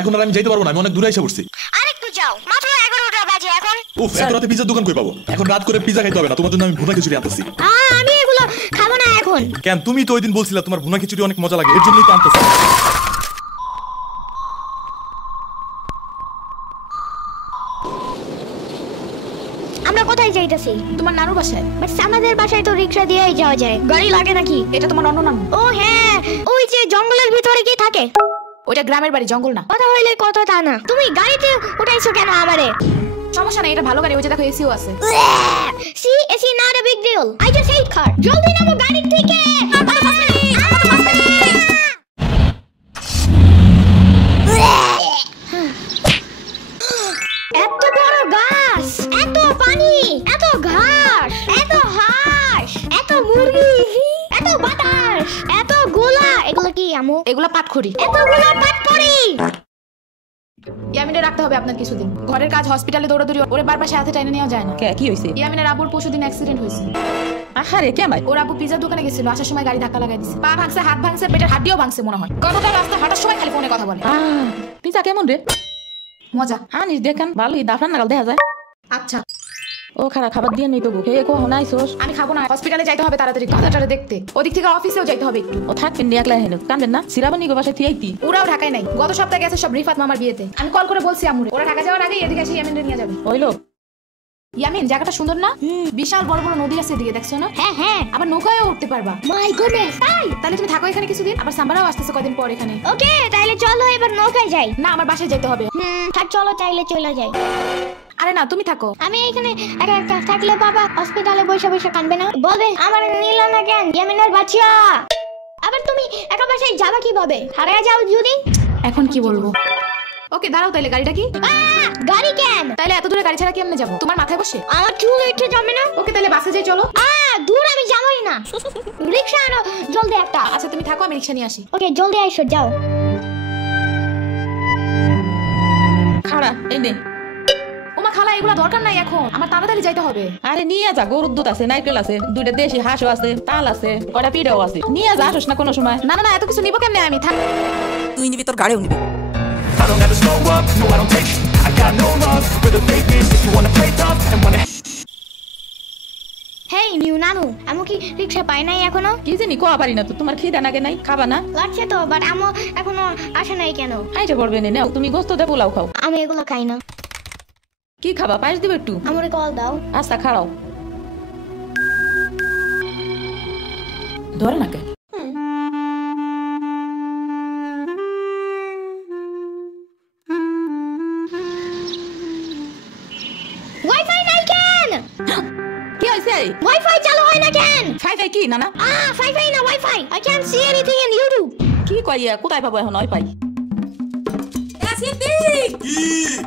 এখন আর আমি যাইতে পারবো না, আমি অনেক দূরে এসে পড়ছি। আরেকটু যাও, মাত্র 11টা বাজে এখন। উফ, এত রাতে পিজার দোকান কই পাবো? এখন রাত করে পিজা খাইতে হবে না, তোমার জন্য আমি ভুনা খিচুড়ি আনতেছি। আমি এগুলো খাবো না এখন। কেন? তুমি তো ওই দিন বলছিলা তোমার ভুনা খিচুড়ি অনেক মজা লাগে, এর জন্যই তো আনতেছি। আমরা কোথায় যাইতেছি? তোমার নানুর বাসায়। বাট আমাদের বাসায় তো রিকশা দিয়েই যাওয়া যায়, গাড়ি লাগে নাকি? এটা তোমার অন্য নানু। ও হ্যাঁ, ওই যে জঙ্গলের ভিতরে কি থাকে? ওইটা গ্রামের বাড়ি, জঙ্গল না। কথা হইলে কথা তা না। তুমি গাড়িতে উঠাইছো কেন আমারে? সমস্যা নাই, এটা ভালো গাড়ি, ওই যে দেখো এসিও আছে। See AC not a big deal, I just hate car. জলদি নামো গাড়ি থেকে। এত বড় গাছ, এত পানি, এত ঘাস, এত হাঁস, এত মুরগি, এত বাতাস, এত গোলা। এগুলো কি আমু? এগুলা পাটখড়ি। এতগুলো পাটপড়ি। ইয়ামিনে রাখতে হবে আপনার কিছুদিন। ঘরের কাজ, হসপিটালে দৌড়াদৌড়ি, ওরে বারবার সাথে টাইনে নেওয়া যায় না। কি হইছে? ইয়ামিনের আবুর পরশুদিন অ্যাক্সিডেন্ট হয়েছে। আহারে কেমন? ওর আবু পিজার দোকানে গেছিল, আসার সময় গাড়ি ধাক্কা লাগাই দিছে। পা ভাঙছে, হাত ভাঙছে, পেটের হাড্ডিও ভাঙছে মনে হয়। কতটা রাস্তা হাঁটার সময় খালি ফোনে কথা বলে। পিজা কেমন রে? মজা। আনিস দেখান, ভালোই দাফান নাগাল দেখা যায়। আচ্ছা, ও খারাপ খাবার দিয়ে নেই তো গো, খেয়ে কখন আইসোস? আমি খাবো না, হসপিটালে যাইতে হবে তাড়াতাড়ি, কথাটারে দেখতে। ওদিক থেকে অফিসেও যাইতে হবে একটু। ও থাকবেন নি একলা হেন, কানবেন না? সিরাবানি গো বাসায় থিয়াইতি। ওরাও ঢাকায় নাই, গত সপ্তাহে গেছে সব রিফাত মামার বিয়েতে। আমি কল করে বলছি আম্মুরে, ওরা ঢাকা যাওয়ার আগে এদিকে এসে ইয়ামিনরে নিয়ে যাবে। হইলো? ইয়ামিন, জায়গাটা সুন্দর না? বিশাল বড় বড় নদী আছে এদিকে, দেখছো না? হ্যাঁ হ্যাঁ, আবার নৌকায়ও উঠতে পারবা। My goodness. তাই তাহলে তুমি থাকো এখানে কিছুদিন, আবার সাম্বারাও আসতেছে কদিন পর এখানে। ওকে, তাহলে চলো এবার নৌকায় যাই। না, আমার বাসায় যেতে হবে। থাক, চলো চাইলে চলে যাই। আরে না, তুমি থাকো। আমি এখানে একা একা থাকলে বাবা হসপিটালে বসে বসে কাঁদবে না? বলবে আমার নিল না কেন ইয়ামিনের বাচ্চা। আবার তুমি একা বাসায় যাবা কিভাবে? হারিয়ে যাও যদি। এখন কি বলবো? ওকে দাঁড়াও, তাইলে গাড়িটা কি? গাড়ি কেন? তাইলে এত দূরে গাড়ি ছাড়া কেমনে যাবো? তোমার মাথায় বসে? আমার চুল উঠে যাবে না? ওকে তাহলে বাসে যাই, চলো। দূর আমি যাবোই না। রিকশা আনো জলদি একটা। আচ্ছা তুমি থাকো, আমি রিক্সা নিয়ে আসি। ওকে জলদি আইসো, যাও। খাড়া এই নে। ওমা খালা, এগুলা দরকার নাই এখন, আমার তাড়াতাড়ি যাইতে হবে। আরে নিয়ে যা, গরুর দুধ আছে, নারকেল আছে, দুইটা দেশি হাঁসও আছে, তাল আছে, কয়টা পিঠাও আছে। নিয়ে যা, আসোস না কোনো সময়? না না না, এত কিছু নিবো কেমনে আমি? থাক। তুই নিবি, তোর গাড়িও নিবি। I don't ever slow up, no I don't take sh- I got no love for the fakeness. If you wanna play tough and wanna hey new নানু, আমু কি রিকশা পায় নাই এখনো? কি জানি কোয়া পারি না তো, তোমার খিদা নাগে নাই, খাবা না? লাগছে তো, বাট আমু এখনো আসে নাই কেন? খাইতে পারবে না, নাও তুমি গোস্ত দে, পোলাও খাও। আমি এগুলো খাই না। কি খাবা? পায়েস দিব একটু? আমুরে কল দাও। আচ্ছা খাড়াও। ধরে নাকে। ওয়াইফাই নাই কেন? কি হইছে? ওয়াইফাই চালু হয় না কেন? ফাই কি নানা? ফাই না wifi. I can't see anything in YouTube. কি কইয়া কোথায় পাবো এখন ওয়াইফাই? সিদ্দিক, কি?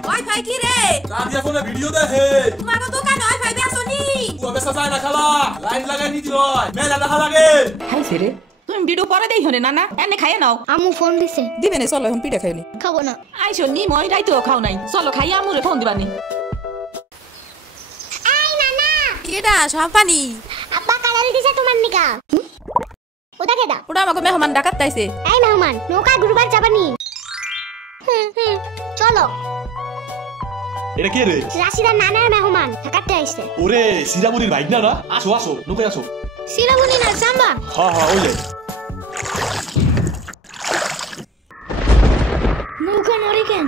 ওয়াইফাই কি রে? রাদিয়া ফোনে ভিডিও দেখে। তোমার দোকানে ওয়াইফাই বেসনি? ও বেসা যায় না খালা, লাইন লাগাই নিতি হয়, মেলা দেখা লাগে। খাইছে রে? তুমি ভিডিও পরে দেই হনে নানা, এনে খাইয়ে নাও। আমু ফোন দিছে। দিবে না, চলো এখন পিঠা খাইনি। খাবো না। আইসো নি, মই রাইতো খাও নাই, চলো খাইয়া আমুরে ফোন দিবানি। এই নানা, কেডা সম্পানি? আব্বা কালার দিছে তোমার নিকা। ওটা কেডা? ওটা আমাকে মেহমান ডাকাত তাইছে। এই মেহমান, নৌকা ঘুরবার যাবানি? চলো। এটা কে রে? রাশিদার নানার মেহমান, ঢাকাতে আইছে। ওরে সিরামুনির ভাই না? আসো আসো, নৌকায় আসো। সিরাবুনি না সাম্বা। হ্যাঁ ওই যে। নৌকা নরিকেন।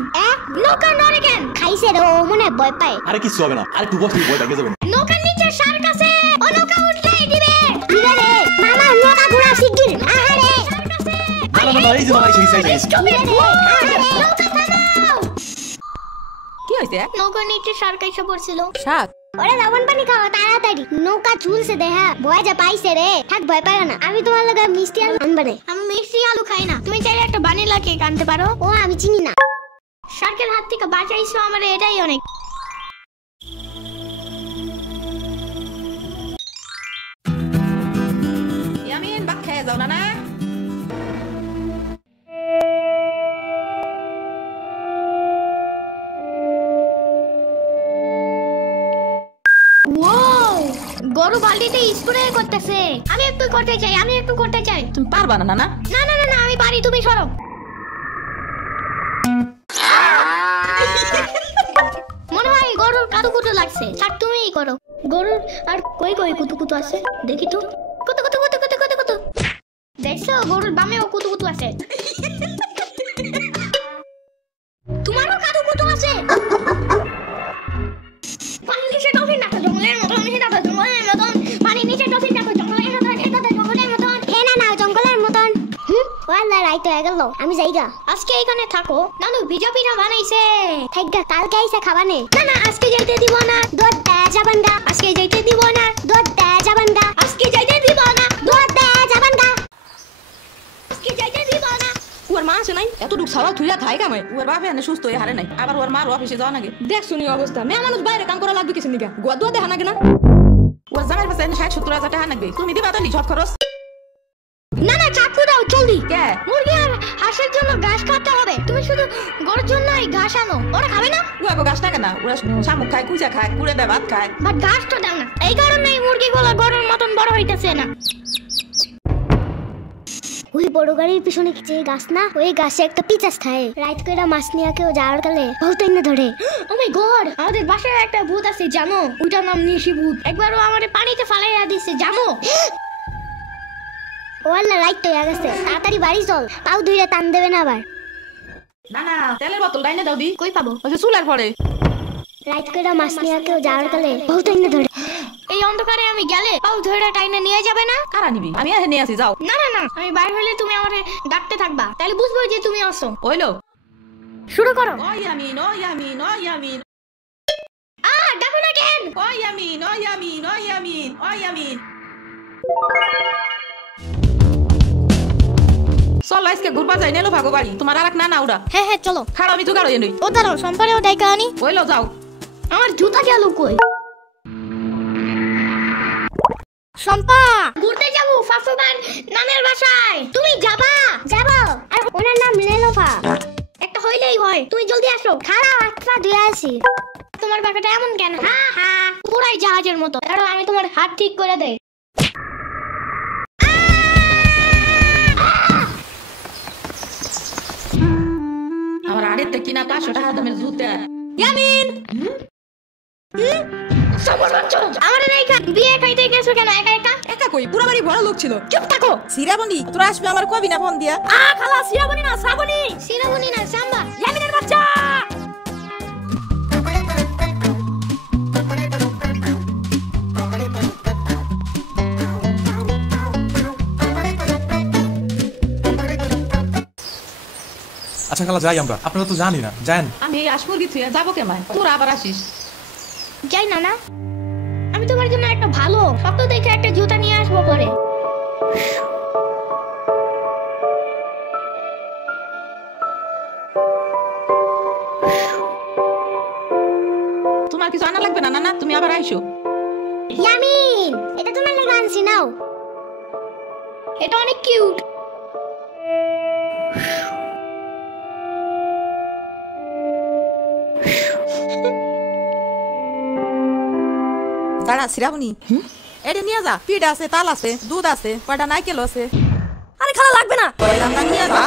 নৌকা নরিকেন খাইছে রে, ও মনে ভয় পায়। আরে কিছু হবে না, আরে একটু বসে ভয় পেয়ে যাবেন। নৌকার নিচে শার্ক আছে, ও নৌকা উঠলেই দিবে। দিবে রে মামা, নৌকা ঘোরা শিগগির। আহারে শার্ক আছে। না এই যে মামাই সেই কি হইছে? নৌকার নিচে শার্ক এসে পড়ছিল। শাক? ওরে লবণ পানি খাও তাড়াতাড়ি, নৌকা ঝুলছে দেখা। ভয় যা পাইছে রে, থাক ভয় পায় না। আমি তোমার লগে মিষ্টি আলু আনবে রে। আমি মিষ্টি আলু খাই না, তুমি চাইলে একটা বানিলা কেক আনতে পারো। ও আমি চিনি না। শার্কের হাত থেকে বাঁচাইছো আমার, এটাই অনেক। ইয়ামিন ভাত খেয়ে যাও নানা। গরু বালতিতে স্প্রে করতেছে। আমি একটু করতে চাই। তুমি পারবা না নানা? না আমি পারি, তুমি সরো। কাতুকুতু লাগছে, থাক তুমিই করো। গরুর আর কই কই কুতুকুতু আছে দেখি তো। কুতু কুতু কুতু কুতু কুতু কুতু। দেখছো গরুর বামেও কুতুকুতু আছে। তোমারও কাতুকুতু আছে। পানি নিচে ডলফিন দেখো জঙ্গলের মতন, নিচে দেখো জঙ্গলের মতন। পানি নিচে ডলফিন দেখো জঙ্গলের মতন, এই কথা জঙ্গলের মতন। হ্যাঁ না না জঙ্গলের মতন। ওয়াল্লাহ রাইত হয়ে গেল, আমি যাইগা। আজকে এখানে থাকো, নানু ভিজা পিঠা বানাইছে। থাকগা কালকে আইসা খাবানে। না না আজকে যাইতে দিব না, দুধ দেয়া যাবেন গা। আজকে যাইতে দিব না, দুধ দেয়া যাবেন গা। আজকে যাইতে দিব না, দুধ দেয়া যাবেন গা। আজকে যাইতে দিব না। ওর মা আছে নাই এতটুক ছাড়া থুইয়া খাই কামাই। ওর বাপে এনে সুস্থ হয়ে হারে নাই, আবার ওর মার অফিসে যাওয়া নাগে। দেখ শুনি অবস্থা, মেয়ে মানুষ বাইরে কাম করা লাগবে কিছু নিকা, গোয়া দেখা নাগে না। ওর জামাইয়ের কাছে 60-70 হাজার টাকা লাগবে, তুমি দিবা তাহলে সব খরচ। না না চাকু দাও জলদি। কে? মুরগি আর হাঁসের জন্য ঘাস কাটতে হবে। তুমি শুধু গরুর জন্য এই ঘাস আনো, ওরা খাবে না। ওরা গাছ থাকে না, ওরা শামুক খায়, কুচা খায়, কুড়ে দেয়, ভাত খায়। বাট ঘাস তো দাও না, এই কারণে এই মুরগিগুলো গরুর মতন বড় হইতেছে না। ওই বড় গাড়ির পিছনে যে গাছ না, ওই গাছে একটা পিচাস থাকে। রাইত কইরা মাছ নিয়ে কেউ যাওয়ার কালে বহুত এনে ধরে। ও মাই গড, আমাদের বাসায় একটা ভূত আছে জানো, ওইটার নাম নিশি ভূত। একবারও আমাদের পানিতে ফালাইয়া দিছে জানো। ওয়াল্লাহ রাইত হয়ে গেছে, তাড়াতাড়ি বাড়ি চল, পাও ধুইরা টান দেবে না আবার। না না তেলের বোতল ডাইনে দাও দি। কই পাবো? ওই যে চুলার পরে। রাইত কইরা মাছ নিয়ে কেউ যাওয়ার কালে বহুত এনে ধরে। এই অন্ধকারে আমি গেলে পাও ধইরা টাইনে নিয়ে যাবে না? কারা নিবি? আমি এখানে নিয়ে আসি, যাও। না না না, আমি বাইরে হলে তুমি আমারে ডাকতে থাকবা, তাহলে বুঝবো যে তুমি আসো। হইলো, শুরু করো। ও ইয়ামিন, ও ইয়ামিন, ও ইয়ামিন। ডাকো না কেন? ও ইয়ামিন, ও ইয়ামিন, ও ইয়ামিন, ও ইয়ামিন। চল আজকে ঘুরবা যাই, নেলো ভাগো বাড়ি। তোমার আর এক না না ওরা। হ্যাঁ হ্যাঁ চলো। খাড়া আমি জোগাড় হয়ে নই। ও দাঁড়াও, সম্পারেও ডাইকা আনি। হইলো, যাও। আমার জুতা গেল কই? সম্পা, ঘুরতে যাবো ফাফুবার নানের বাসায়। তুমি যাবা? যাবো। আর ওনার নাম লেলোফা। একটা হইলেই হয়, তুমি জলদি আসো। খারাপ হাতটা ধুয়ে আসি। তোমার বাসাটা এমন কেন? হ্যাঁ হ্যাঁ পুরাই জাহাজের মতো। দাঁড়াও আমি তোমার হাত ঠিক করে দেই। আমার আড়েতে কিনা 500 টাকা দামের জুতা। ইয়ামিন, আমার বিয়ে খাইতে গেছো কেন একা একা? একা কই, পুরো বাড়ি ভরা লোক ছিল। চুপ থাকো। সিরাবনি তোরা আসবে আমার কবি না ফোন দিয়া। খালা সিরাবনি না শ্রাবণী। সিরাবনি না সাম্বা। ইয়ামিনের বাচ্চা। আচ্ছা খালা যাই আমরা, আপনারা তো জানি না, যান। আমি এই আশমুরগি থুয়ে যাবো কেমায়, তোরা আবার আসিস। যাই না না, আমি তোমার জন্য একটা ভালো শক্ত দেখে একটা জুতা নিয়ে আসবো পরে। তোমার কিছু আনা লাগবে না না, তুমি আবার আইসো। ইয়ামিন, এটা তোমার লাগা আনছি নাও। এটা অনেক কিউট। দাঁড়া সিরাবনি, এটা নিয়ে যা। পিঠ আছে, তাল আছে, দুধ আছে, কয়টা নাইকেল আছে। আরে খালা লাগবে না, নিয়ে যা।